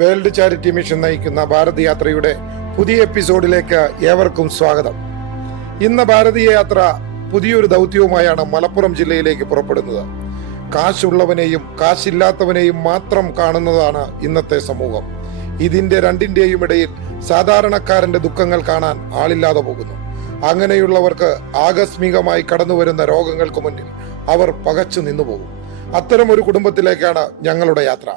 World charity mission നയിക്കുന്ന ഭാരത് യാത്രയുടെ പുതിയ എപ്പിസോഡിലേക്ക് ഏവർക്കും സ്വാഗതം. ഇന്ന് ഭാരതീയ യാത്ര പുതിയൊരു ദൗത്യവുമായാണ് മലപ്പുറം ജില്ലയിലേക്ക് പുറപ്പെടുന്നത്. കാശുള്ളവനെയും കാശില്ലാത്തവനെയും മാത്രം കാണുന്നതാണ് ഇന്നത്തെ സമൂഹം. ഇതിന്റെ രണ്ടിന്റെയും ഇടയിൽ സാധാരണക്കാരന്റെ ദുഃഖങ്ങൾ കാണാൻ ആളില്ലാതെ പോകുന്നു. അങ്ങനെയുള്ളവർക്ക് ആകസ്മികമായി കടന്നു വരുന്ന രോഗങ്ങൾക്ക് മുന്നിൽ അവർ പകച്ചു നിന്നുപോകും. അത്തരം ഒരു കുടുംബത്തിലേക്കാണ് ഞങ്ങളുടെ യാത്ര.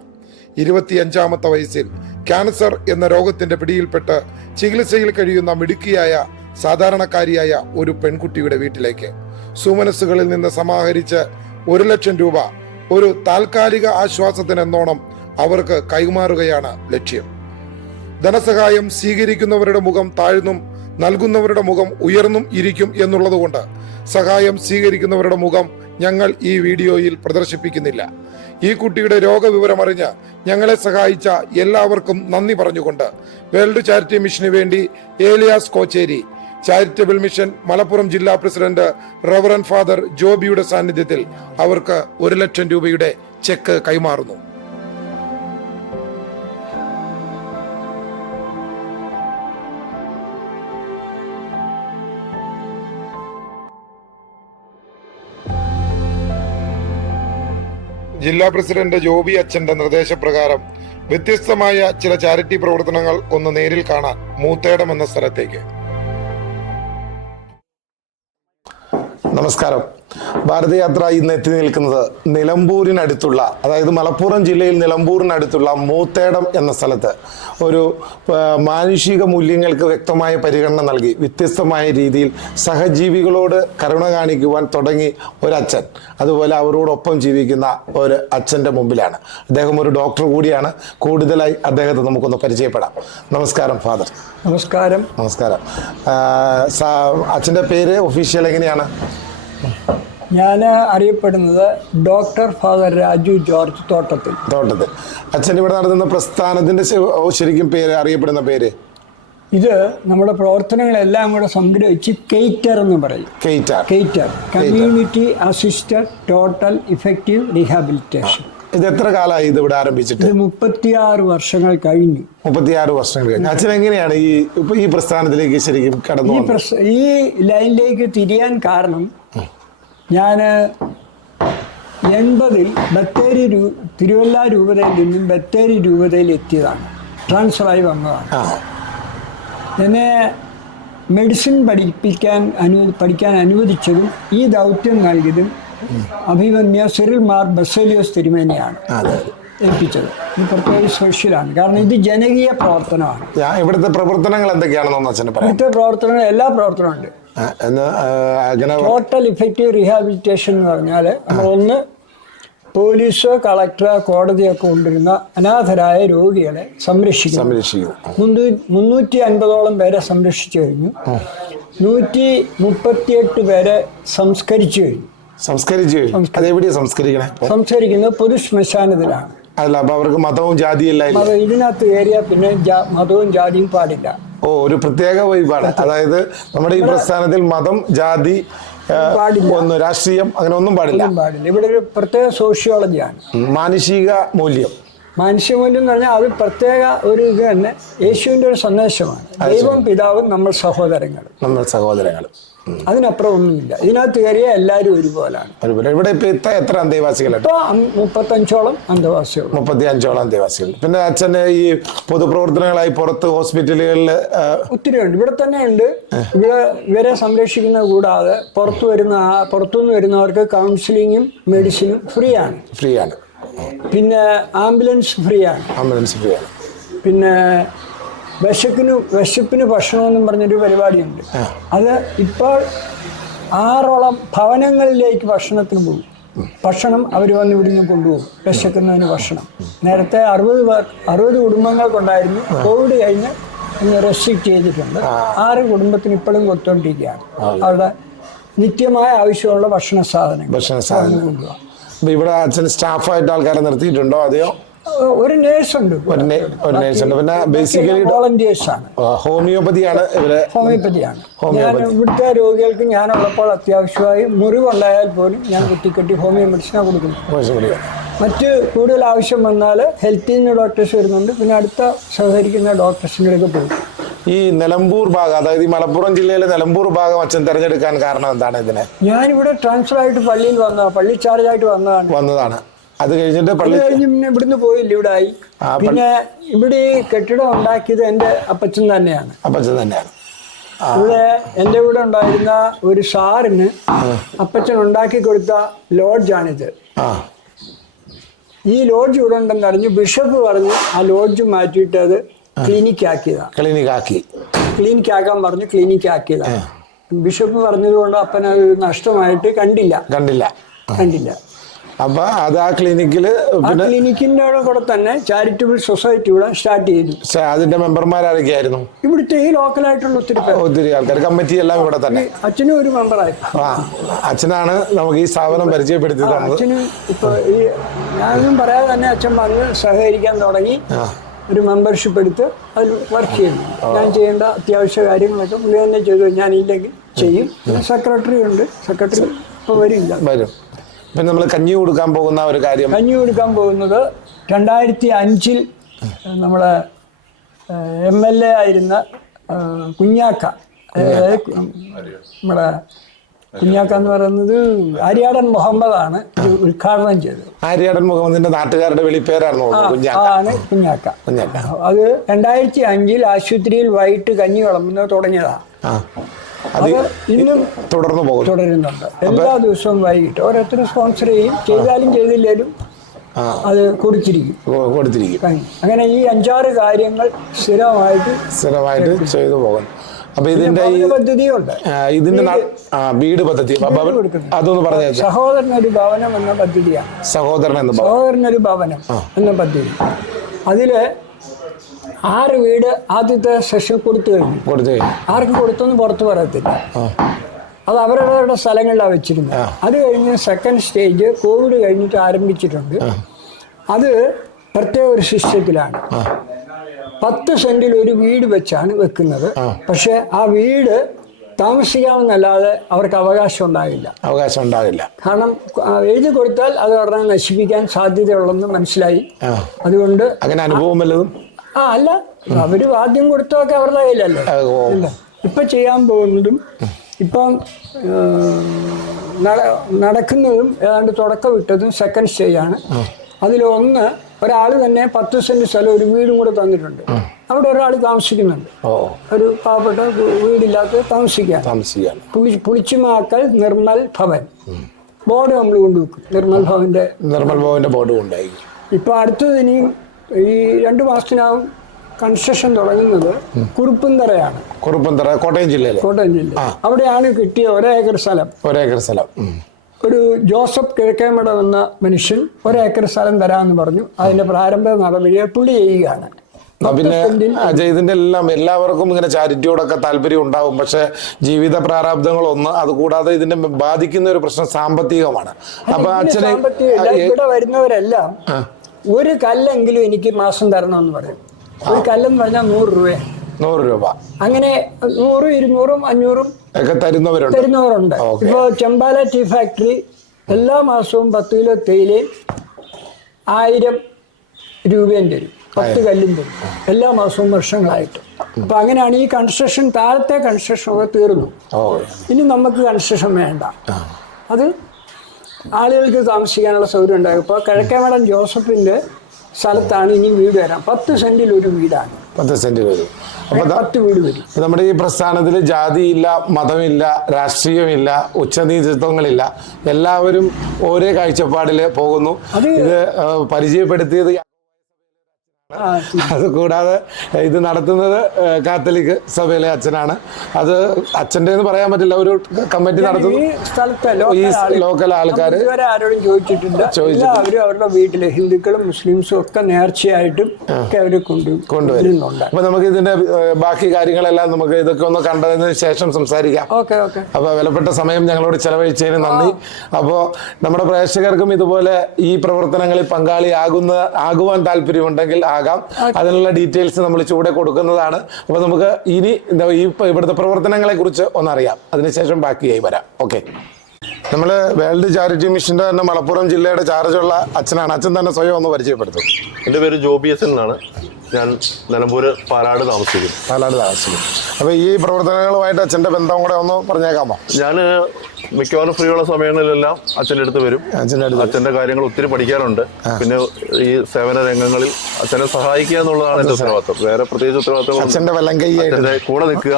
25-ാമത്തെ വയസ്സിൽ ക്യാൻസർ എന്ന രോഗത്തിന്റെ പിടിയിൽപ്പെട്ട് ചികിത്സയിൽ കഴിയുന്ന മിടുക്കിയായ സാധാരണക്കാരിയായ ഒരു പെൺകുട്ടിയുടെ വീട്ടിലേക്ക് സുമനസ്സുകളിൽ നിന്ന് സമാഹരിച്ച് 1 ലക്ഷം രൂപ ഒരു താൽക്കാലിക ആശ്വാസത്തിനെന്നോണം അവർക്ക് കൈമാറുകയാണ് ലക്ഷ്യം. ധനസഹായം സ്വീകരിക്കുന്നവരുടെ മുഖം താഴ്ന്നും നൽകുന്നവരുടെ മുഖം ഉയർന്നും ഇരിക്കും എന്നുള്ളതുകൊണ്ട് സഹായം സ്വീകരിക്കുന്നവരുടെ മുഖം ഞങ്ങൾ ഈ വീഡിയോയിൽ പ്രദർശിപ്പിക്കുന്നില്ല. ഈ കുട്ടിയുടെ രോഗവിവരമറിഞ്ഞ് ഞങ്ങളെ സഹായിച്ച എല്ലാവർക്കും നന്ദി പറഞ്ഞുകൊണ്ട് വേൾഡ് ചാരിറ്റി മിഷന് വേണ്ടി ഏലിയാസ് കോച്ചേരി ചാരിറ്റബിൾ മിഷൻ മലപ്പുറം ജില്ലാ പ്രസിഡന്റ് റവറൻ ഫാദർ ജോബിയുടെ സാന്നിധ്യത്തിൽ അവർക്ക് 1 ലക്ഷം രൂപയുടെ ചെക്ക് കൈമാറുന്നു. ജില്ലാ പ്രസിഡന്റ് ജോബി അച്ഛന്റെ നിർദ്ദേശപ്രകാരം വ്യത്യസ്തമായ ചില ചാരിറ്റി പ്രവർത്തനങ്ങൾ ഒന്ന് നേരിൽ കാണാൻ മൂത്തേടം എന്ന സ്ഥലത്തേക്ക്. നമസ്കാരം. ഭാരതയാത്ര ഇന്ന് എത്തി നിൽക്കുന്നത് നിലമ്പൂരിനടുത്തുള്ള, അതായത് മലപ്പുറം ജില്ലയിൽ നിലമ്പൂരിനടുത്തുള്ള മൂത്തേടം എന്ന സ്ഥലത്ത് ഒരു മാനുഷിക മൂല്യങ്ങൾക്ക് വ്യക്തമായ പരിഗണന നൽകി വ്യത്യസ്തമായ രീതിയിൽ സഹജീവികളോട് കരുണ കാണിക്കുവാൻ തുടങ്ങി ഒരച്ഛൻ, അതുപോലെ അവരോടൊപ്പം ജീവിക്കുന്ന ഒരു അച്ഛൻ്റെ മുമ്പിലാണ്. അദ്ദേഹം ഒരു ഡോക്ടർ കൂടിയാണ്. കൂടുതലായി അദ്ദേഹത്തെ നമുക്കൊന്ന് പരിചയപ്പെടാം. നമസ്കാരം ഫാദർ. നമസ്കാരം. നമസ്കാരം. അച്ഛൻ്റെ പേര് ഒഫീഷ്യൽ എങ്ങനെയാണ്? ഞാൻ അറിയപ്പെടുന്നത് ഡോക്ടർ ഫാദർ രാജു ജോർജ് തോട്ടത്തിൽ. അച്ഛൻ ഇവിടെ നടത്തുന്ന പ്രസ്ഥാനത്തിന്റെ ശരിക്കും പേര്, അറിയപ്പെടുന്ന പേര്? ഇത് നമ്മുടെ പ്രവർത്തനങ്ങളെല്ലാം കൂടെ സംഗ്രഹിച്ച് കെയ്റ്റർ എന്ന് പറയും. CATER community assisted total effective rehabilitation. ഇത് എത്ര കാലമായി ഇത് ഇവിടെ ആരംഭിച്ചിട്ട്? 36 വർഷങ്ങൾ കഴിഞ്ഞു. 36 വർഷങ്ങൾ കഴിഞ്ഞു. അച്ഛൻ എങ്ങനെയാണ് ഈ പ്രസ്ഥാനത്തിലേക്ക് ശരിക്കും കടന്നു? ഈ ലൈനിലേക്ക് തിരിയാൻ കാരണം, ഞാൻ 80-ൽ ബത്തേരി തിരുവല്ല രൂപതയിൽ നിന്നും ബത്തേരി രൂപതയിൽ എത്തിയതാണ്. ട്രാൻസ്ഫറായി വന്നതാണ്. എന്നെ മെഡിസിൻ പഠിക്കാൻ അനുവദിച്ചതും ഈ ദൗത്യം നൽകിയതും അഭിമന്യ സിറിൽ മാർ ബസേലിയോസ് തിരുമേനിയാണ് ഏൽപ്പിച്ചത്. ഇത് പ്രത്യേക സ്പെഷ്യലാണ്, കാരണം ഇത് ജനകീയ പ്രവർത്തനമാണ്. ഇവിടുത്തെ പ്രവർത്തനങ്ങൾ എന്തൊക്കെയാണെന്ന് അച്ഛന് പറയാം. ഇവിടുത്തെ പ്രവർത്തനങ്ങൾ, എല്ലാ പ്രവർത്തനമുണ്ട്. ടോട്ടൽ ഇഫക്റ്റീവ് റീഹാബിലിറ്റേഷൻ എന്ന് പറഞ്ഞാൽ നമ്മളൊന്ന് പോലീസോ കളക്ടറോ കോടതിയൊക്കെ കൊണ്ടുവരുന്ന അനാഥരായ രോഗികളെ സംരക്ഷിക്കും. 350ഓളം പേരെ സംരക്ഷിച്ചു കഴിഞ്ഞു. 138 പേരെ സംസ്കരിക്കുന്നത് പൊതു ശ്മശാനത്തിലാണ്. അല്ല, അപ്പൊ അവർക്ക് മതവും ജാതിയല്ല. ഇതിനകത്ത് കയറിയ പിന്നെ മതവും ജാതിയും പാടില്ല. ഒരു പ്രത്യേക വൈബാണ്. അതായത് നമ്മുടെ ഈ പ്രസ്ഥാനത്തിൽ മതം, ജാതി, പാടില്ല, രാഷ്ട്രീയം, അങ്ങനെ ഒന്നും പാടില്ല. ഇവിടെ ഒരു പ്രത്യേക സോഷ്യോളജിയാണ്. മാനുഷിക മൂല്യം എന്ന് പറഞ്ഞാൽ അത് പ്രത്യേക ഒരു ഇത് തന്നെ യേശുവിന്റെ ഒരു സന്ദേശമാണ്. ദൈവം പിതാവും നമ്മൾ സഹോദരങ്ങൾ. അതിനപ്പുറം ഒന്നുമില്ല. ഇതിനകത്ത് കയറിയ എല്ലാവരും ഒരുപോലാണ്. ഇവിടെ എത്ര അന്തേവാസികളുണ്ട്? 35ഓളം അന്തേവാസികൾ. 35ഓളം അന്തേവാസികൾ. പിന്നെ അച്ഛന് ഈ പൊതുപ്രവർത്തനങ്ങളായി പുറത്ത് ഹോസ്പിറ്റലുകളിൽ ഒത്തിരി ഉണ്ട്. ഇവിടെ തന്നെ ഉണ്ട്. ഇവരെ സംരക്ഷിക്കുന്നത് കൂടാതെ പുറത്തുനിന്ന് വരുന്നവർക്ക് കൗൺസിലിങ്ങും മെഡിസിനും ഫ്രീ ആണ്. പിന്നെ ആംബുലൻസ് ഫ്രീ ആണ്. പിന്നെ വിശപ്പിന് ഭക്ഷണമെന്നും പറഞ്ഞൊരു പരിപാടിയുണ്ട്. അത് ഇപ്പോൾ 6ഓളം ഭവനങ്ങളിലേക്ക് ഭക്ഷണത്തിന് പോകും. ഭക്ഷണം അവർ വന്ന് ഇവിടുന്ന് കൊണ്ടുപോകും. വിശക്കുന്നതിന് ഭക്ഷണം. നേരത്തെ 60 കുടുംബങ്ങൾക്കുണ്ടായിരുന്നു. കോവിഡ് കഴിഞ്ഞ് ഒന്ന് റെസ്ട്രിക്റ്റ് ചെയ്തിട്ടുണ്ട്. 6 കുടുംബത്തിന് ഇപ്പോഴും കൊടുത്തോണ്ടിരിക്കുകയാണ്. അവരുടെ നിത്യമായ ആവശ്യമുള്ള ഭക്ഷണ സാധനങ്ങൾ കൊണ്ടുപോകാം. ഇവിടെ അച്ഛൻ സ്റ്റാഫായിട്ട് ആൾക്കാരെ നിർത്തിയിട്ടുണ്ടോ? അതെയോ? ഒരു നേഴ്സുണ്ട്. പിന്നെ ബേസിക്കലി വോളണ്ടിയേഴ്സ് ആണ്. ഹോമിയോപ്പതിയാണ്. ഞാൻ ഇവിടുത്തെ രോഗികൾക്ക് ഞാനുള്ളപ്പോൾ അത്യാവശ്യമായി മുറിവുണ്ടായാൽ പോലും ഞാൻ കുത്തിക്കെട്ടി ഹോമിയോ മെഡിസിനാണ് കൊടുക്കുന്നത്. മറ്റ് കൂടുതൽ ആവശ്യം വന്നാൽ ഹെൽത്തിൽ നിന്ന് ഡോക്ടേഴ്സ് വരുന്നുണ്ട്. പിന്നെ അടുത്ത സഹകരിക്കുന്ന ഡോക്ടേഴ്സിൻ്റെയൊക്കെ പോകും. ഈ നിലമ്പൂർ ഭാഗം, അതായത് ഈ മലപ്പുറം ജില്ലയിലെ നിലമ്പൂർ ഭാഗം അച്ഛൻ തിരഞ്ഞെടുക്കാൻ കാരണം എന്താണ്? ഇതിനെ ഞാനിവിടെ ട്രാൻസ്ഫർ ആയിട്ട് പള്ളിയിൽ വന്നതാണ്, പള്ളി ചാർജായിട്ട് വന്നതാണ്. അത് കഴിഞ്ഞിട്ട് പള്ളി കഴിഞ്ഞ് പിന്നെ ഇവിടുന്ന് പോയില്ല, ഇവിടെ ആയി. പിന്നെ ഇവിടെ ഈ കെട്ടിടം ഉണ്ടാക്കിയത് എൻ്റെ അപ്പച്ചൻ തന്നെയാണ്. ഇവിടെ എൻ്റെ കൂടെ ഉണ്ടായിരുന്ന ഒരു സാറിന് അപ്പച്ചൻ ഉണ്ടാക്കി കൊടുത്ത ലോഡ്ജാണിത്. ഈ ലോഡ്ജ് ഇവിടെ ഉണ്ടെന്ന് അറിഞ്ഞു ബിഷപ്പ് പറഞ്ഞു ആ ലോഡ്ജ് മാറ്റിയിട്ട് അത് ക്ലിനിക്കാക്കാൻ പറഞ്ഞു. ക്ലിനിക്ക് ആക്കിയതാണ്. ബിഷപ്പ് പറഞ്ഞതുകൊണ്ട് അപ്പനത് നഷ്ടമായിട്ട് കണ്ടില്ല. അപ്പൊ അത് ആ ക്ലിനിക്കില് ക്ലിനിക്കിന്റെ കൂടെ തന്നെ ചാരിറ്റബിൾ സൊസൈറ്റി ഇവിടെ സ്റ്റാർട്ട് ചെയ്തു. അതിന്റെ മെമ്പർമാരൊക്കെയായിരുന്നു ഇവിടുത്തെ ഈ ലോക്കലായിട്ടുള്ള ഒത്തിരി ആൾക്കാർ. കമ്മിറ്റി എല്ലാം ഇവിടെ തന്നെ. അച്ഛനും ഒരു മെമ്പറായി. അച്ഛനാണ് നമുക്ക് ഈ സ്ഥാപനം പരിചയപ്പെടുത്തി തന്നത്. അച്ഛന് ഇപ്പൊ ഈ ഞാനൊന്നും പറയാതെ തന്നെ അച്ഛൻ വന്ന് സഹകരിക്കാൻ തുടങ്ങി. ഒരു മെമ്പർഷിപ്പ് എടുത്ത് അതിൽ വർക്ക് ചെയ്യുന്നു. ഞാൻ ചെയ്യേണ്ട അത്യാവശ്യ കാര്യങ്ങളൊക്കെ പുള്ളി തന്നെ ചെയ്തു. ഞാനില്ലെങ്കിൽ ചെയ്യും. പിന്നെ സെക്രട്ടറി ഉണ്ട്. സെക്രട്ടറി ഇപ്പൊ വരും. ഇപ്പം നമ്മൾ കഞ്ഞി കൊടുക്കാൻ പോകുന്ന ഒരു കാര്യം, കഞ്ഞി കൊടുക്കാൻ പോകുന്നത് 2005 നമ്മളെ MLA ആയിരുന്ന കുഞ്ഞാക്ക, നമ്മുടെ കുഞ്ഞാക്ക എന്ന് പറയുന്നത് ആര്യാടൻ മുഹമ്മദാണ് ഉദ്ഘാടനം ചെയ്തത്. ആര്യാടൻ മുഹമ്മദിന്റെ നാട്ടുകാരുടെ വിളിപ്പേരായിരുന്നു കുഞ്ഞാക്ക. അത് 2005 ആശുപത്രിയിൽ വൈകിട്ട് കഞ്ഞി വിളമ്പുന്നത് തുടങ്ങിയതാണ്. അത് ഇന്നും തുടരുന്നുണ്ട്. എല്ലാ ദിവസവും വൈകിട്ട് ഓരോരുത്തർ സ്പോൺസർ ചെയ്താലും ചെയ്തില്ലേലും അത് കൊടുത്തിരിക്കും. അങ്ങനെ ഈ 5-6 കാര്യങ്ങൾ സ്ഥിരമായിട്ട് ചെയ്തു പോകുന്നു. അപ്പൊ ഇതിന്റെ പദ്ധതിയുണ്ട്. ഇതിന്റെ വീട് പദ്ധതി അതൊന്ന് പറഞ്ഞു. സഹോദരനൊരു ഭവനം എന്ന പദ്ധതിയാണ്. സഹോദരനൊരു ഭവനം എന്ന പദ്ധതി. അതില് 6 വീട് ആദ്യത്തെ സെഷൻ കൊടുത്തു കഴിഞ്ഞു. ആർക്ക് കൊടുത്തൊന്നും പുറത്ത് പറയത്തില്ല. അത് അവരവരുടെ സ്ഥലങ്ങളിലാണ് വെച്ചിരുന്നത്. അത് കഴിഞ്ഞ് സെക്കൻഡ് സ്റ്റേജ് കോവിഡ് കഴിഞ്ഞിട്ട് ആരംഭിച്ചിട്ടുണ്ട്. അത് പ്രത്യേക ഒരു സിസ്റ്റത്തിലാണ്. 10 സെന്റിൽ ഒരു വീട് വെച്ചാണ് വെക്കുന്നത്. പക്ഷെ ആ വീട് താമസിക്കാമെന്നല്ലാതെ അവർക്ക് അവകാശം ഉണ്ടാകില്ല. കാരണം എഴുതി കൊടുത്താൽ അത് ഉടനെ നശിപ്പിക്കാൻ സാധ്യതയുള്ളെന്ന് മനസ്സിലായി. അതുകൊണ്ട് അങ്ങനെ അനുഭവം വല്ലതും അല്ല, അവര് ആദ്യം കൊടുത്തതൊക്കെ അവരുടെ കയ്യിലല്ലേ. ഇപ്പൊ ചെയ്യാൻ പോകുന്നതും ഇപ്പം നടക്കുന്നതും ഏതാണ്ട് തുടക്കം വിട്ടതും സെക്കൻഡ് സ്റ്റേജാണ്. അതിലൊന്ന് ഒരാൾ തന്നെ 10 സെന്റ് സ്ഥലം ഒരു വീടും കൂടെ തന്നിട്ടുണ്ട്. അവിടെ ഒരാൾ താമസിക്കുന്നുണ്ട്. ഒരു പാവപ്പെട്ട വീടില്ലാത്ത താമസിക്കാൻ. പുളിച്ചിമാക്കൽ നിർമ്മൽ ഭവൻ ബോർഡ് നമ്മൾ കൊണ്ടുവെക്കും. നിർമ്മൽ ഭവന്റെ ബോർഡ് കൊണ്ടായി. ഇപ്പൊ അടുത്തത് ഇനിയും ഈ 2 മാസത്തിനകം കൺസ്ട്രക്ഷൻ തുടങ്ങുന്നത് കുറുപ്പന്തറയാണ്. കോട്ടയം ജില്ല. അവിടെയാണ് കിട്ടിയ 1 ഏക്കർ സ്ഥലം. ഒരു ജോസഫ് കിഴക്കേമഠം എന്ന മനുഷ്യൻ 1 ഏക്കർ സ്ഥലം തരാമെന്ന് പറഞ്ഞു. അതിന്റെ പ്രാരംഭ നടപടിയെ പുള്ളി ചെയ്യുകയാണ്. പിന്നെ ഇതിന്റെ എല്ലാവർക്കും ഇങ്ങനെ ചാരിറ്റിയോടൊക്കെ താല്പര്യം ഉണ്ടാവും. പക്ഷെ ജീവിത പ്രാരാബ്ദങ്ങളൊന്ന്, അതുകൂടാതെ ഇതിന്റെ ബാധിക്കുന്ന ഒരു പ്രശ്നം സാമ്പത്തികമാണ്. അപ്പൊ അച്ഛനെ ഇവിടെ വരുന്നവരെല്ലാം ഒരു കല്ലെങ്കിലും എനിക്ക് മാസം തരണമെന്ന് പറയും. ഒരു കല്ലെന്ന് പറഞ്ഞാൽ 100 രൂപ. അങ്ങനെ 100, 200, 500 ഒക്കെ തരുന്നവരുണ്ട്. ഇപ്പൊ ചെമ്പാല ടീ ഫാക്ടറി എല്ലാ മാസവും 10 കിലോ തേയിലയും 1000 രൂപയും തരും. 10 കല്ലും തരും എല്ലാ മാസവും വർഷങ്ങളായിട്ട്. അപ്പൊ അങ്ങനെയാണ് ഈ കൺസ്ട്രക്ഷൻ, താഴത്തെ കൺസ്ട്രക്ഷൻ ഒക്കെ തീർന്നു. ഇനി നമുക്ക് കൺസ്ട്രക്ഷൻ വേണ്ട. അത് ആളുകൾക്ക് താമസിക്കാനുള്ള സൗകര്യം ഉണ്ടാകും. ഇപ്പോൾ കിഴക്കേമഠം ജോസഫിന്റെ സ്ഥലത്താണ് ഇനി വീട് വരാം. 10 സെന്റിൽ ഒരു വീടാണ്. 10 സെന്റിൽ വരും. അപ്പൊ 10 വീട് വരും. നമ്മുടെ ഈ പ്രസ്ഥാനത്തിൽ ജാതിയില്ല, മതമില്ല, രാഷ്ട്രീയമില്ല, ഉച്ചനീചത്വങ്ങളില്ല. എല്ലാവരും ഒരേ കാഴ്ചപ്പാടില് പോകുന്നു. ഇത് പരിചയപ്പെടുത്തിയത് അതുകൂടാതെ ഇത് നടത്തുന്നത് കാത്തലിക് സഭയിലെ അച്ഛനാണ്. അത് അച്ഛൻ്റെ എന്ന് പറയാൻ പറ്റില്ല, ഒരു കമ്മിറ്റി നടത്തുന്നു. ഈ ലോക്കൽ ആൾക്കാർ ആരോടും ചോദിച്ചിട്ടില്ല. അവരുടെ വീട്ടിലെ ഹിന്ദുക്കളും മുസ്ലിംസും ഒക്കെ നേർച്ചയായിട്ടും ഒക്കെ അവർ കൊണ്ടുവരുന്നുണ്ട്. അപ്പൊ നമുക്ക് ഇതിന്റെ ബാക്കി കാര്യങ്ങളെല്ലാം നമുക്ക് ഇതൊക്കെ ഒന്ന് കണ്ടതിന് ശേഷം സംസാരിക്കാം. അപ്പൊ വിലപ്പെട്ട സമയം ഞങ്ങളോട് ചെലവഴിച്ചതിന് നന്ദി. അപ്പോ നമ്മുടെ പ്രേക്ഷകർക്കും ഇതുപോലെ ഈ പ്രവർത്തനങ്ങളിൽ ആകുവാൻ താല്പര്യമുണ്ടെങ്കിൽ അതിനുള്ള ഡീറ്റെയിൽസ് നമ്മൾ ചൂടെ കൊടുക്കുന്നതാണ്. അപ്പൊ നമുക്ക് ഇനി ഇവിടുത്തെ പ്രവർത്തനങ്ങളെ കുറിച്ച് ഒന്നറിയാം. അതിനുശേഷം ബാക്കിയായി വരാം. ഓക്കെ. നമ്മള് വേൾഡ് ചാരിറ്റി മിഷന്റെ തന്നെ മലപ്പുറം ജില്ലയുടെ ചാർജുള്ള അച്ഛനാണ്. അച്ഛൻ തന്നെ സ്വയം ഒന്ന് പരിചയപ്പെടുത്തും. എൻ്റെ പേര് ജോബി എസ് എന്നാണ്. ഞാൻ നിലമ്പൂര് പാലാട് താമസിക്കുന്നു. അപ്പൊ ഈ പ്രവർത്തനങ്ങളുമായിട്ട് അച്ഛന്റെ ബന്ധം കൂടെ ഒന്ന് പറഞ്ഞേക്കാമോ? ഞാൻ മിക്കവാറും ഫ്രീ ഉള്ള സമയങ്ങളിലെല്ലാം അച്ഛൻ്റെ അടുത്ത് വരും. അച്ഛൻ്റെ കാര്യങ്ങൾ ഒത്തിരി പഠിക്കാറുണ്ട്. പിന്നെ ഈ സേവന രംഗങ്ങളിൽ അച്ഛനെ സഹായിക്കുക എന്നുള്ളതാണ് എൻ്റെ ഉത്തരവാദിത്വം. വേറെ പ്രത്യേകിച്ച് ഉത്തരവാദിത്വം അച്ഛന്റെ കൂടെ നിൽക്കുക,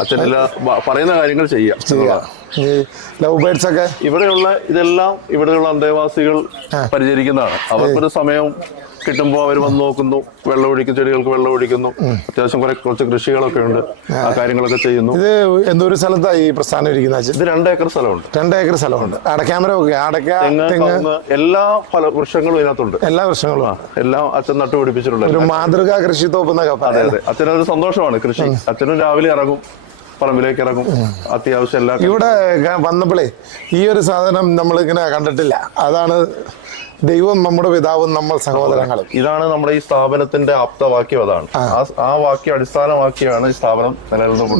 അച്ഛൻ്റെ എല്ലാ പറയുന്ന കാര്യങ്ങൾ ചെയ്യുക. ലവ് ബേർഡ്സ് ഒക്കെ ഇവിടെയുള്ള അന്തേവാസികൾ പരിചരിക്കുന്നതാണ്. അവർക്കൊരു സമയം കിട്ടുമ്പോൾ അവർ വന്ന് നോക്കുന്നു, വെള്ളമൊഴിക്കും, ചെടികൾക്ക് വെള്ളം ഒഴിക്കുന്നു. അത്യാവശ്യം കുറച്ച് കൃഷികളൊക്കെ ഉണ്ട്, ആ കാര്യങ്ങളൊക്കെ ചെയ്യുന്നു. ഇത് എന്തോരു സ്ഥലത്താണ് ഈ പ്രസ്ഥാനം ഇരിക്കുന്നത്? ഇത് 2 ഏക്കർ സ്ഥലമുണ്ട്. 2 ഏക്കർ സ്ഥലമുണ്ട്. എല്ലാ വൃക്ഷങ്ങളും ഇതിനകത്തുണ്ട്. എല്ലാ വൃക്ഷങ്ങളും എല്ലാം അച്ഛൻ നട്ടുപിടിപ്പിച്ചിട്ടുണ്ട്. ഒരു മാതൃകാ കൃഷിത്തോപ്പ് എന്നൊക്കെ. അതെ അതെ, അച്ഛനൊരു സന്തോഷമാണ് കൃഷി. അച്ഛനും രാവിലെ ഇറങ്ങും, പറമ്പിലേക്ക് ഇറങ്ങും, അത്യാവശ്യം എല്ലാ. ഇവിടെ വന്നപ്പോഴേ ഈ ഒരു സാധനം നമ്മളിങ്ങനെ കണ്ടിട്ടില്ല. അതാണ് ദൈവം നമ്മുടെ പിതാവും നമ്മൾ സഹോദരങ്ങളും. ഇതാണ് നമ്മുടെ ഈ സ്ഥാപനത്തിന്റെ ആപ്തവാക്യം. അതാണ് ആ വാക്യം അടിസ്ഥാനമാക്കിയാണ് ഈ സ്ഥാപനം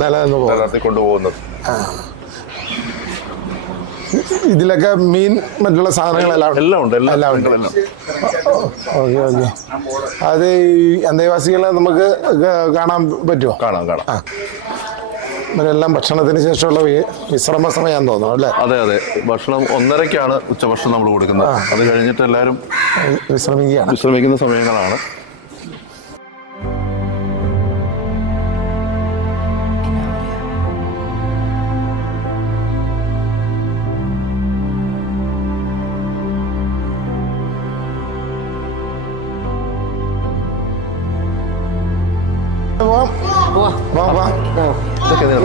നിലനിർത്തി കൊണ്ടുപോകുന്നത്. ഇതിലൊക്കെ മീൻ മറ്റുള്ള സാധനങ്ങളെല്ലാം എല്ലാം ഉണ്ട്. ഓക്കെ. അത് ഈ അന്തേവാസികളെ നമുക്ക് കാണാൻ പറ്റുമോ? കാണാം. ഇവരെല്ലാം ഭക്ഷണത്തിന് ശേഷമുള്ള വിശ്രമ സമയം തോന്നുന്നു അല്ലേ? അതെ. ഭക്ഷണം 1:30-ക്കാണ് ഉച്ചഭക്ഷണം നമ്മൾ കൊടുക്കുന്നത്. അത് കഴിഞ്ഞിട്ട് എല്ലാവരും വിശ്രമിക്കുന്ന സമയങ്ങളാണ്.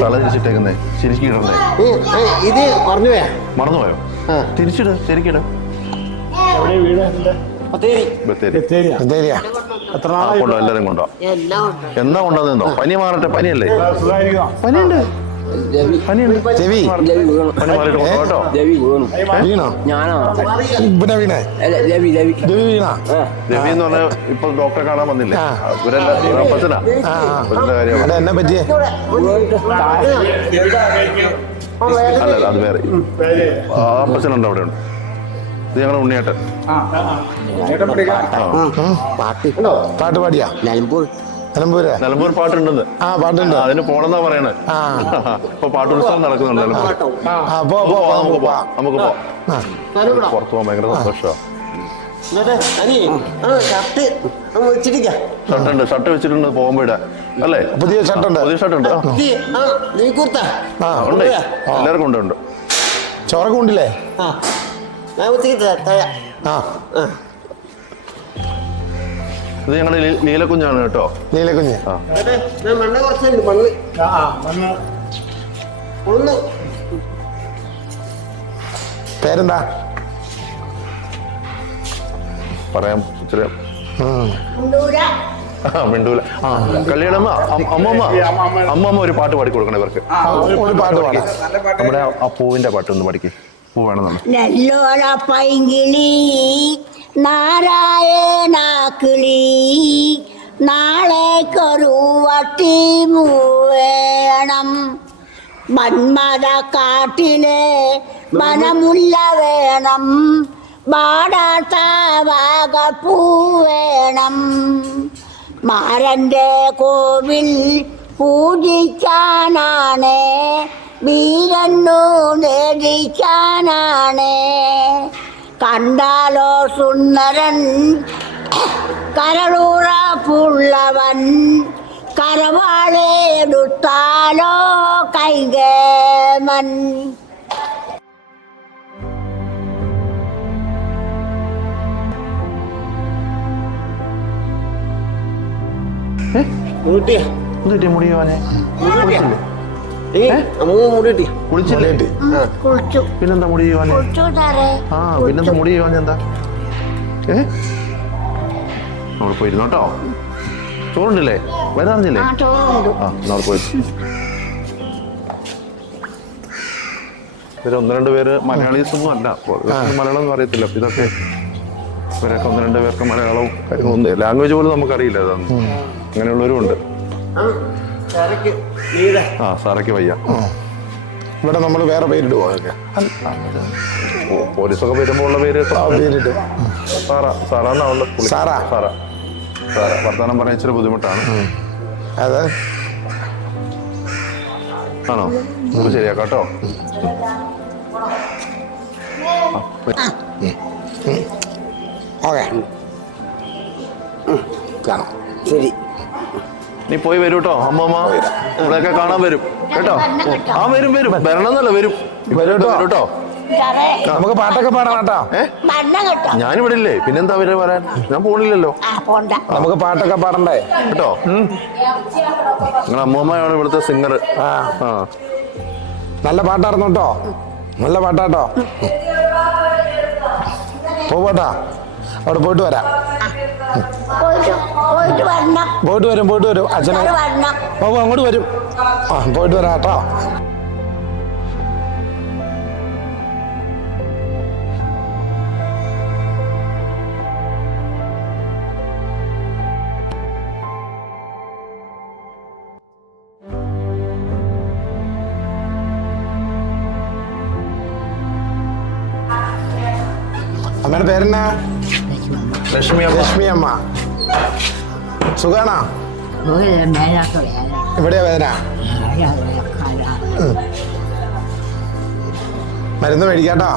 തലതിരിച്ചിട്ടേക്കുന്നേ, ശരിക്കിടന്നേ. ഇത് മറന്നുപോയോ? തിരിച്ചിട്, ശരിക്കിട. കൊണ്ടോ, എല്ലാരും കൊണ്ടോ. എന്നാ കൊണ്ടുവന്നോ? പനി മാറട്ടെ. പനിയല്ലേ? പനിയുണ്ട്. പനി മാറിയിട്ട് കൊണ്ടോ കേട്ടോ. രവി എന്ന് പറഞ്ഞാൽ ഇപ്പൊ ഡോക്ടറെ കാണാൻ വന്നില്ലേ? അപ്പച്ചനാ. അപ്പച്ചന്റെ കാര്യം എന്നെ പറ്റിയേ അല്ലല്ല, അത് വേറെ. അപ്പച്ചനുണ്ട്, അവിടെ ഉണ്ട്. ഇത് ഞങ്ങളുടെ ഉണ്ണിയേട്ടൻ. പാട്ട് പാടിയാ? നിലമ്പൂർ പാട്ടുണ്ടെന്ന്. പാട്ടുണ്ട്. അതിന് പോണെന്നാ പറയണേ. ഇപ്പൊ പാട്ടുത്സവം നടക്കുന്നുണ്ട് നിലമ്പൂർ. നമുക്ക് പോവാം. പുറത്തു പോകാൻ ഭയങ്കര സന്തോഷമാണ്. ഷർട്ട് വെച്ചിട്ടുണ്ട് പോകുമ്പോ ഇടാൻ അല്ലേ? പുതിയ ഷർട്ടുണ്ട്. ഉണ്ട്. എല്ലാവർക്കും ഉണ്ട്. ചോറൊക്കെ ഉണ്ടല്ലേ? ഇത് ഞങ്ങളുടെ നീലക്കുഞ്ഞാണ് കേട്ടോ. നീലക്കുഞ്ഞ്. പേരെന്താ? പറയാം. ഇച്ചിരി മിണ്ടൂല. കല്യാണമ്മ, അമ്മമ്മ ഒരു പാട്ട് പാടി കൊടുക്കണം ഇവർക്ക്. ഒരു പാട്ട് പാടാം. നമ്മുടെ ആ പൂവിന്റെ പാട്ട് ഒന്ന് പഠിക്കേ. പൂ വേണമെന്നാണ്. നല്ലോല പൈങ്കിളി നാരായണ കിളി നാളേക്കൊരു വട്ടി വേണം മന്മത കാട്ടിലെ മനമുല്ല വേണം പാടാത്ത വാഗപ്പൂ വേണം മാരന്റെ കോവിൽ പൂജിക്കാനാണ് വീരണ്ണു നേടിക്കാനാണ് കണ്ടാലോ സുന്ദരൻ കരളുറപ്പുള്ളവൻ കരവാളെടുത്താലോ കൈകേമൻ. പിന്നെന്താ മുടി പിന്നെന്താ മുടി എന്താ? നമ്മൾ പോയിരുന്നോട്ടോ. ചോറുണ്ടല്ലേ? വരാറില്ലേ? നമ്മൾ പോയി. ഇവര് 1-2 പേര് മലയാളീസ് ഒന്നും അല്ല. മലയാളം ഒന്നും അറിയത്തില്ല. ഇതൊക്കെ ഇവരൊക്കെ 1-2 പേർക്ക് മലയാളവും കാര്യങ്ങളൊന്നും ലാംഗ്വേജ് പോലും നമുക്കറിയില്ല. അതൊന്നും അങ്ങനെയുള്ളവരും ഉണ്ട്. സാറയ്ക്ക് വയ്യ. ഇവിടെ നമ്മൾ വേറെ പേരിടുവോ അതൊക്കെ? പോലീസൊക്കെ വരുമ്പോൾ ഉള്ള പേര് പേരിടും. സാറാന്നാവുള്ള സാറാ വർത്തമാനം പറയാൻ ഇച്ചിരി ബുദ്ധിമുട്ടാണ്. അതെ, ആണോ? ശരിയാക്കാട്ടോ. ഓക്കെ, കാണാം. ശരി. നീ പോയി വരൂ കേട്ടോ. അമ്മമ്മ ഇവിടെയൊക്കെ കാണാൻ വരും കേട്ടോ. ആ വരും വരണമെന്നല്ല, വരും കേട്ടോ. നമുക്ക് പാട്ടൊക്കെ പാടാം കേട്ടോ. ഞാനിവിടെ ഇല്ലേ, പിന്നെന്താ അവര് വരാൻ? ഞാൻ പോണില്ലല്ലോ. നമുക്ക് പാട്ടൊക്കെ പാടണ്ടേ കേട്ടോ. നിങ്ങളുടെ അമ്മമ്മയാണ് ഇവിടുത്തെ സിംഗർ. നല്ല പാട്ടായിരുന്നു കേട്ടോ, നല്ല പാട്ടാട്ടോ. പോട്ടാ, അവിടെ പോയിട്ട് വരാം. പോയിട്ട് വരും അച്ഛനെ. അങ്ങോട്ട് വരും. പോയിട്ട് വരാം കേട്ടോ. അമ്മയുടെ പേരെന്നാ? ലക്ഷ്മി അമ്മ. സുഖാണോ? എവിടെയാ വേദന? മരുന്ന് മേടിക്കാട്ടോ.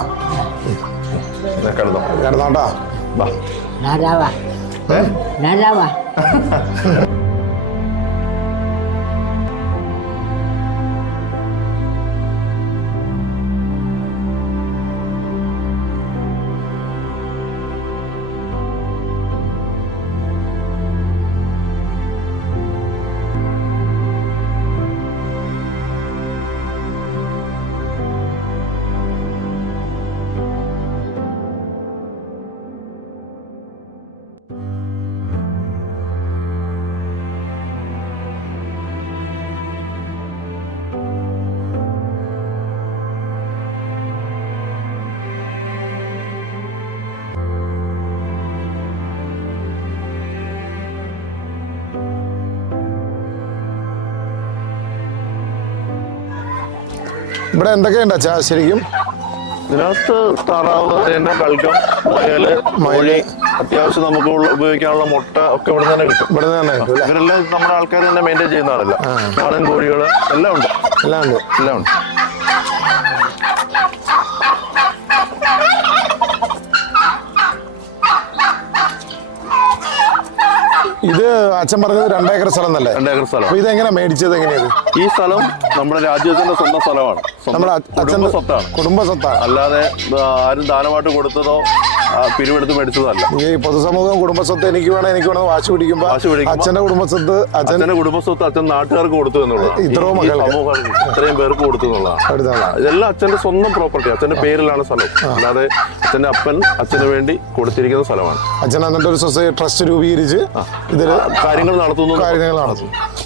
കിടന്നോട്ടോ. ഇവിടെ എന്തൊക്കെയുണ്ട് അച്ഛാ ശരിക്കും? ഇതിനകത്ത് താറാവ്, അതിന്റെ കൽക്കം, മുയല്, കോഴി, അത്യാവശ്യം നമുക്ക് ഉപയോഗിക്കാനുള്ള മുട്ട ഒക്കെ ഇവിടെ തന്നെ കിട്ടും. ഇവിടെ തന്നെ ഇവരെല്ലാം നമ്മുടെ ആൾക്കാർ തന്നെ മെയിൻറ്റെയിൻ ചെയ്യുന്നതാണല്ലോ. നാടൻ കോഴികള് എല്ലാം ഉണ്ട്. ഇത് അച്ഛൻ പറഞ്ഞത് 2 ഏക്കർ സ്ഥലം എന്നല്ലേ? 2 ഏക്കർ സ്ഥലം. ഇത് എങ്ങനെ മേടിച്ചത്? എങ്ങനെയത്? ഈ സ്ഥലം നമ്മുടെ രാജ്യത്തിന്റെ സ്വന്തം സ്ഥലമാണ്. നമ്മുടെ അച്ഛന്റെ കുടുംബ സ്വത്താണ്. അല്ലാതെ ആരും ദാനമായിട്ട് കൊടുത്തതോ പിരിവെടുത്ത് മേടിച്ചതല്ല. ഈ പൊതുസമൂഹം കുടുംബസ്വത്ത് എനിക്ക് വേണം വാശി പിടിക്കുമ്പോ അച്ഛന്റെ കുടുംബസ്വത്ത് അച്ഛൻ നാട്ടുകാർക്ക് കൊടുത്തു എന്നുള്ളതാണ്. ഇത്രയും പേർക്ക് കൊടുത്തു എന്നുള്ളതാണ്. ഇതെല്ലാം അച്ഛന്റെ സ്വന്തം പ്രോപ്പർട്ടി, അച്ഛന്റെ പേരിലാണ് സ്ഥലം. അല്ലാതെ അച്ഛന്റെ അച്ഛന് വേണ്ടി കൊടുത്തിരിക്കുന്ന സ്ഥലമാണ്. അച്ഛൻ എന്നിട്ട് ഒരു സൊസൈറ്റി ട്രസ്റ്റ് രൂപീകരിച്ച് ഇതിൽ കാര്യങ്ങൾ നടത്തുന്നു.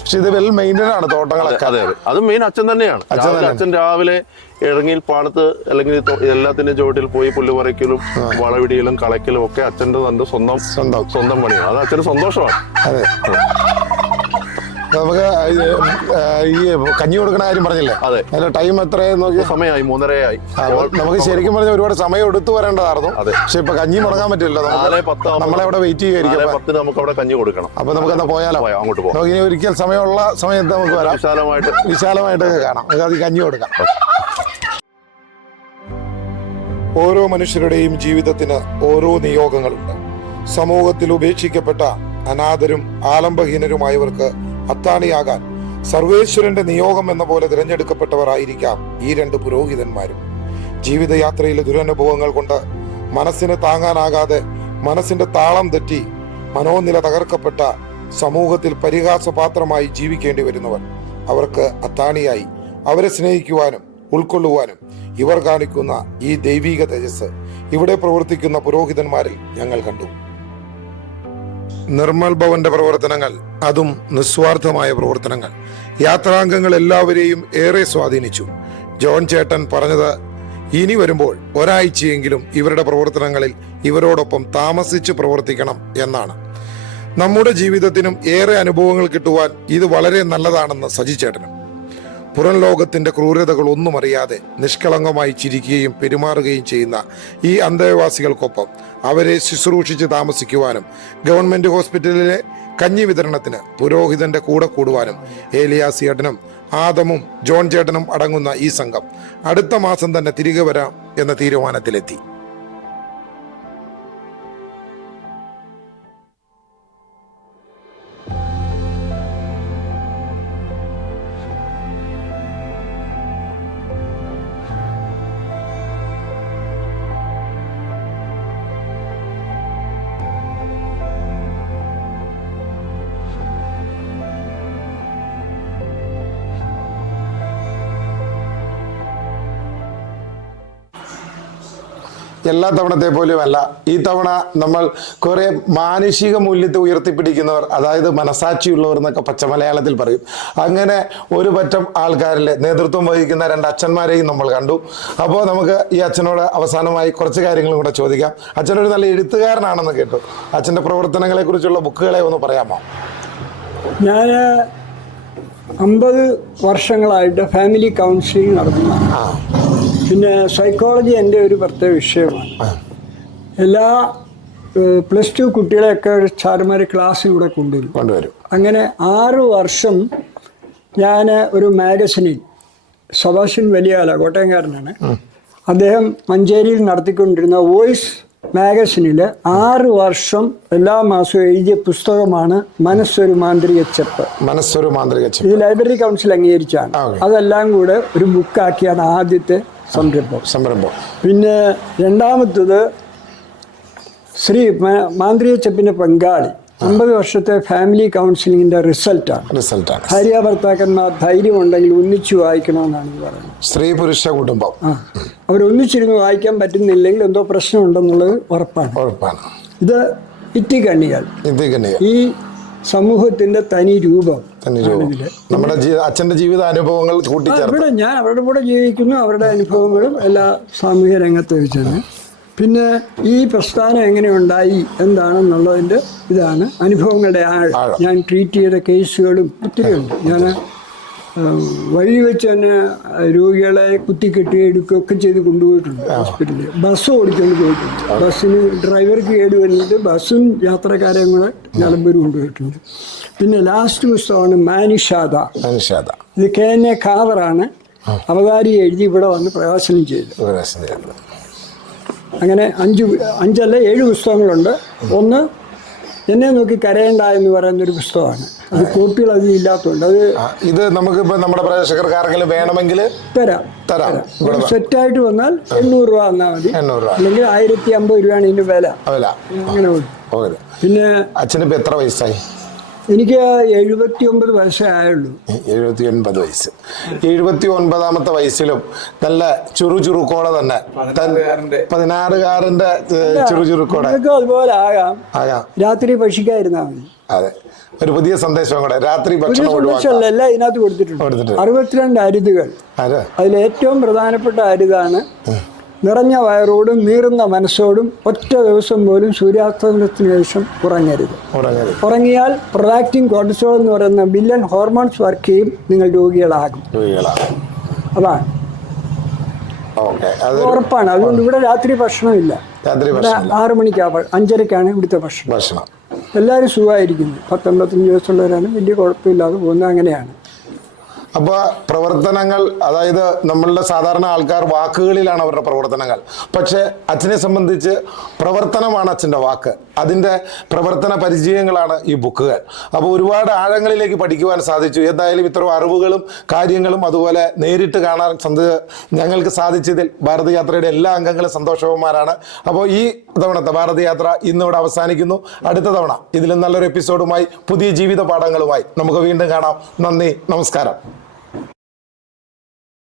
പക്ഷെ ഇത് വെൽ മെയിൻറ്റൈൻഡ് ആണ് തോട്ടങ്ങളൊക്കെ. അതെ, അത് മെയിൻ അച്ഛൻ തന്നെയാണ്. അച്ഛൻ രാവിലെ ഇറങ്ങിയിൽ പാടത്ത് അല്ലെങ്കിൽ എല്ലാത്തിന്റെ ചുവട്ടിൽ പോയി പുല്ല് പറിക്കലും വളവിടിയിലും കളയ്ക്കലും ഒക്കെ അച്ഛന്റെ തന്നെ സ്വന്തം പണിയാണ്. അത് അച്ഛന് സന്തോഷമാണ്. അതെ. നമുക്ക് ഈ കഞ്ഞി കൊടുക്കണ കാര്യം പറഞ്ഞില്ലേ? അതെ. അതിന്റെ ടൈം എത്രയാന്ന് നോക്കി? സമയമായി 3:30 നമുക്ക് ശരിക്കും പറഞ്ഞാൽ ഒരുപാട് സമയം എടുത്തു വരേണ്ടതായിരുന്നു. പക്ഷെ ഇപ്പൊ കഞ്ഞി മുടങ്ങാൻ പറ്റില്ല. നമ്മളവിടെ വെയിറ്റ് ചെയ്യുമായിരിക്കും. 10 നമുക്ക് അവിടെ കഞ്ഞി കൊടുക്കണം. അപ്പൊ നമുക്ക് എന്നാ പോയാലോ? അങ്ങോട്ട് പോകാം. നമുക്ക് ഇനി ഒരിക്കൽ സമയമുള്ള സമയത്ത് നമുക്ക് വരാം. വിശാലമായിട്ടൊക്കെ കാണാം. നമുക്ക് അത് കഞ്ഞി കൊടുക്കാം. ഓരോ മനുഷ്യരുടെയും ജീവിതത്തിന് ഓരോ നിയോഗങ്ങളുണ്ട്. സമൂഹത്തിൽ ഉപേക്ഷിക്കപ്പെട്ട അനാഥരും ആലംബഹീനരുമായവർക്ക് അത്താണിയാകാൻ സർവേശ്വരന്റെ നിയോഗം എന്ന പോലെ തിരഞ്ഞെടുക്കപ്പെട്ടവർ ആയിരിക്കാം ഈ 2 പുരോഹിതന്മാരും. ജീവിതയാത്രയിലെ ദുരനുഭവങ്ങൾ കൊണ്ട് മനസ്സിന് താങ്ങാനാകാതെ മനസ്സിന്റെ താളം തെറ്റി മനോനില തകർക്കപ്പെട്ട സമൂഹത്തിൽ പരിഹാസപാത്രമായി ജീവിക്കേണ്ടി വരുന്നവർ, അവർക്ക് അത്താണിയായി അവരെ സ്നേഹിക്കുവാനും ഉൾക്കൊള്ളുവാനും ഇവർ കാണിക്കുന്ന ഈ ദൈവിക തേജസ് ഇവിടെ പ്രവർത്തിക്കുന്ന പുരോഹിതന്മാരിൽ ഞങ്ങൾ കണ്ടു. നിർമ്മൽ ഭവന്റെ പ്രവർത്തനങ്ങൾ, അതും നിസ്വാർത്ഥമായ പ്രവർത്തനങ്ങൾ, യാത്രാംഗങ്ങൾ എല്ലാവരെയും ഏറെ സ്വാധീനിച്ചു. ജോൺ ചേട്ടൻ പറഞ്ഞത്, ഇനി വരുമ്പോൾ ഒരാഴ്ചയെങ്കിലും ഇവരുടെ പ്രവർത്തനങ്ങളിൽ ഇവരോടൊപ്പം താമസിച്ച് പ്രവർത്തിക്കണം എന്നാണ്. നമ്മുടെ ജീവിതത്തിനും ഏറെ അനുഭവങ്ങൾ കിട്ടുവാൻ ഇത് വളരെ നല്ലതാണെന്ന് സജി ചേട്ടനും. പുറം ലോകത്തിന്റെ ക്രൂരതകൾ ഒന്നും അറിയാതെ നിഷ്കളങ്കമായി ചിരിക്കുകയും പെരുമാറുകയും ചെയ്യുന്ന ഈ അന്തേവാസികൾക്കൊപ്പം അവരെ ശുശ്രൂഷിച്ച് താമസിക്കുവാനും ഗവൺമെന്റ് ഹോസ്പിറ്റലിലെ കഞ്ഞി വിതരണത്തിന് പുരോഹിതന്റെ കൂടെ കൂടുവാനും ഏലിയാസ് ചേട്ടനും ആദമും ജോൺ ചേട്ടനും അടങ്ങുന്ന ഈ സംഘം അടുത്ത മാസം തന്നെ തിരികെ വരാം എന്ന തീരുമാനത്തിലെത്തി. എല്ലാ തവണത്തെ പോലെയുമല്ല, ഈ തവണ നമ്മൾ കുറെ മാനുഷിക മൂല്യത്തെ ഉയർത്തിപ്പിടിക്കുന്നവർ, അതായത് മനസാക്ഷിയുള്ളവർ എന്നൊക്കെ പച്ചമലയാളത്തിൽ പറയും. അങ്ങനെ ഒരു പറ്റം ആൾക്കാരിലെ നേതൃത്വം വഹിക്കുന്ന 2 അച്ഛന്മാരെയും നമ്മൾ കണ്ടു. അപ്പോൾ നമുക്ക് ഈ അച്ഛനോട് അവസാനമായി കുറച്ച് കാര്യങ്ങളും കൂടെ ചോദിക്കാം. അച്ഛനൊരു നല്ല എഴുത്തുകാരനാണെന്ന് കേട്ടു. അച്ഛൻ്റെ പ്രവർത്തനങ്ങളെ കുറിച്ചുള്ള ബുക്കുകളെ ഒന്ന് പറയാമോ? ഞാൻ 50 വർഷങ്ങളായിട്ട് ഫാമിലി കൗൺസിലിംഗ് നടത്തുന്നു. പിന്നെ സൈക്കോളജി എൻ്റെ ഒരു പ്രത്യേക വിഷയമാണ്. എല്ലാ +2 കുട്ടികളെയൊക്കെ സാറുമാർ ക്ലാസ്സിൽ കൂടെ കൊണ്ടുവരും. അങ്ങനെ 6 വർഷം ഞാൻ ഒരു മാഗസിനിൽ, സബാഷ്യൻ വലിയാല കോട്ടയംകാരനാണ്, അദ്ദേഹം മഞ്ചേരിയിൽ നടത്തിക്കൊണ്ടിരുന്ന വോയിസ് മാഗസിനിൽ 6 വർഷം എല്ലാ മാസവും എഴുതിയ പുസ്തകമാണ് മനസ്സൊരു മാന്ത്രിക ചെപ്പ്. ഇത് ലൈബ്രറി കൗൺസിൽ അംഗീകരിച്ചാണ്. അതെല്ലാം കൂടെ ഒരു ബുക്കാക്കിയാണ് ആദ്യത്തെ സംരംഭം. പിന്നെ രണ്ടാമത്തത് ശ്രീ മാന്ത്രിക ചെപ്പിന്റെ പങ്കാളി 50 വർഷത്തെ ഫാമിലി കൗൺസിലിങ്ങിന്റെ റിസൾട്ടാണ്. ഭാര്യ ഭർത്താക്കന്മാർ ധൈര്യമുണ്ടെങ്കിൽ ഒന്നിച്ചു വായിക്കണമെന്നാണ് പറയുന്നത്. സ്ത്രീ പുരുഷ കുടുംബം അവരൊന്നിച്ചിരുന്ന് വായിക്കാൻ പറ്റുന്നില്ലെങ്കിൽ എന്തോ പ്രശ്നമുണ്ടെന്നുള്ളത് ഉറപ്പാണ്. ഇത് ഇത്തിക്കണ്ണികൾ, ഈ സമൂഹത്തിന്റെ തനി രൂപം. നമ്മുടെ അച്ഛന്റെ ജീവിത അനുഭവങ്ങൾ ഇവിടെ ഞാൻ അവരുടെ കൂടെ ജീവിക്കുന്നു, അവരുടെ അനുഭവങ്ങളും എല്ലാ സാമൂഹ്യ രംഗത്ത് വെച്ചാണ്. പിന്നെ ഈ പ്രസ്ഥാനം എങ്ങനെ ഉണ്ടായി എന്താണെന്നുള്ളതിൻ്റെ ഇതാണ് അനുഭവങ്ങളുടെ ഞാൻ ട്രീറ്റ് ചെയ്ത കേസുകളും ഒത്തിരി ഉണ്ട്. ഞാൻ വഴി വെച്ച് തന്നെ രോഗികളെ കുത്തിക്കെട്ടി എടുക്കുകയൊക്കെ ചെയ്ത് കൊണ്ടുപോയിട്ടുണ്ട് ഹോസ്പിറ്റലിൽ. ബസ് ഓടിച്ചുകൊണ്ട് പോയിട്ടുണ്ട്. ബസ്സിന് ഡ്രൈവർക്ക് കേട് വന്നിട്ട് ബസ്സും യാത്രക്കാരെയും കൂടെ നിലമ്പൂർ കൊണ്ടുപോയിട്ടുണ്ട്. പിന്നെ ലാസ്റ്റ് പുസ്തകമാണ് മാനിഷാദ. ഇത് KNA ഖാദറാണ് അവതാരി എഴുതി ഇവിടെ വന്ന് പ്രകാശനം ചെയ്തു. അങ്ങനെ 7 പുസ്തകങ്ങളുണ്ട്. ഒന്ന് എന്നെ നോക്കി കരയണ്ട എന്ന് പറയുന്നൊരു പുസ്തകമാണ്. അത് കോപ്പികൾ അധികം ഇല്ലാത്തതുകൊണ്ട് ഇത് നമുക്കിപ്പോൾ നമ്മുടെ പ്രേക്ഷകർക്ക് ആർക്കെങ്കിലും വേണമെങ്കിൽ തരാം. സെറ്റായിട്ട് വന്നാൽ 800 രൂപ തന്നാൽ മതി, അല്ലെങ്കിൽ 1050 രൂപയാണ് ഇതിൻ്റെ വില. അങ്ങനെ. പിന്നെ അച്ഛനിപ്പോൾ എത്ര വയസ്സായി? എനിക്ക് 79 വയസ്സേ ആയുള്ളൂ. 79 വയസ്സ്. 79ാമത്തെ വയസ്സിലും നല്ല ചുറുചുറുക്കോടെ തന്നെ 16കാരന്റെ ചുറുചുറുക്കോടെ അതുപോലെ ആകാം. രാത്രി ഭക്ഷിക്കാതിരുന്നാൽ മതി. അതെ, ഒരു പുതിയ സന്ദേശം കൂടെ. രാത്രി ഭക്ഷണം എല്ലാം ഇതിനകത്ത് കൊടുത്തിട്ടുണ്ട്. 62 അരുതുകൾ. അതിൽ ഏറ്റവും പ്രധാനപ്പെട്ട അരുതാണ് നിറഞ്ഞ വയറോടും നീറുന്ന മനസ്സോടും ഒറ്റ ദിവസം പോലും സൂര്യാസ്തമനത്തിന് ശേഷം ഉറങ്ങരുത്. ഉറങ്ങിയാൽ പ്രൊലാക്റ്റിൻ കോർട്ടിസോൾ എന്ന് പറയുന്ന ബില്യൺ ഹോർമോൺസ് വർക്ക് ചെയ്യും, നിങ്ങൾ രോഗികളാകും. അതാണ് ഉറപ്പാണ്. അതുകൊണ്ട് ഇവിടെ രാത്രി ഭക്ഷണമില്ല. 6 മണിക്കാണ് 5:30ക്കാണ് ഇവിടുത്തെ ഭക്ഷണം. എല്ലാവരും സുഖമായിരിക്കുന്നു. 10-85 വയസ്സുള്ളവരാണ്, വലിയ കുഴപ്പമില്ലാതെ പോകുന്നത്. അങ്ങനെയാണ്. അപ്പോൾ പ്രവർത്തനങ്ങൾ, അതായത് നമ്മളുടെ സാധാരണ ആൾക്കാർ വാക്കുകളിലാണ് അവരുടെ പ്രവർത്തനങ്ങൾ. പക്ഷേ അച്ഛനെ സംബന്ധിച്ച് പ്രവർത്തനമാണ് അച്ഛൻ്റെ വാക്ക്. അതിൻ്റെ പ്രവർത്തന പരിചയങ്ങളാണ് ഈ ബുക്കുകൾ. അപ്പോൾ ഒരുപാട് ആഴങ്ങളിലേക്ക് പഠിക്കുവാൻ സാധിച്ചു. എന്തായാലും ഇത്തരം അറിവുകളും കാര്യങ്ങളും അതുപോലെ നേരിട്ട് കാണാൻ ഞങ്ങൾക്ക് സാധിച്ചതിൽ ഭാരതയാത്രയുടെ എല്ലാ അംഗങ്ങളും സന്തോഷവാന്മാരാണ്. അപ്പോൾ ഈ തവണത്തെ ഭാരതയാത്ര ഇന്നിവിടെ അവസാനിക്കുന്നു. അടുത്ത തവണ ഇതിലും നല്ലൊരു എപ്പിസോഡുമായി പുതിയ ജീവിത പാഠങ്ങളുമായി നമുക്ക് വീണ്ടും കാണാം. നന്ദി, നമസ്കാരം.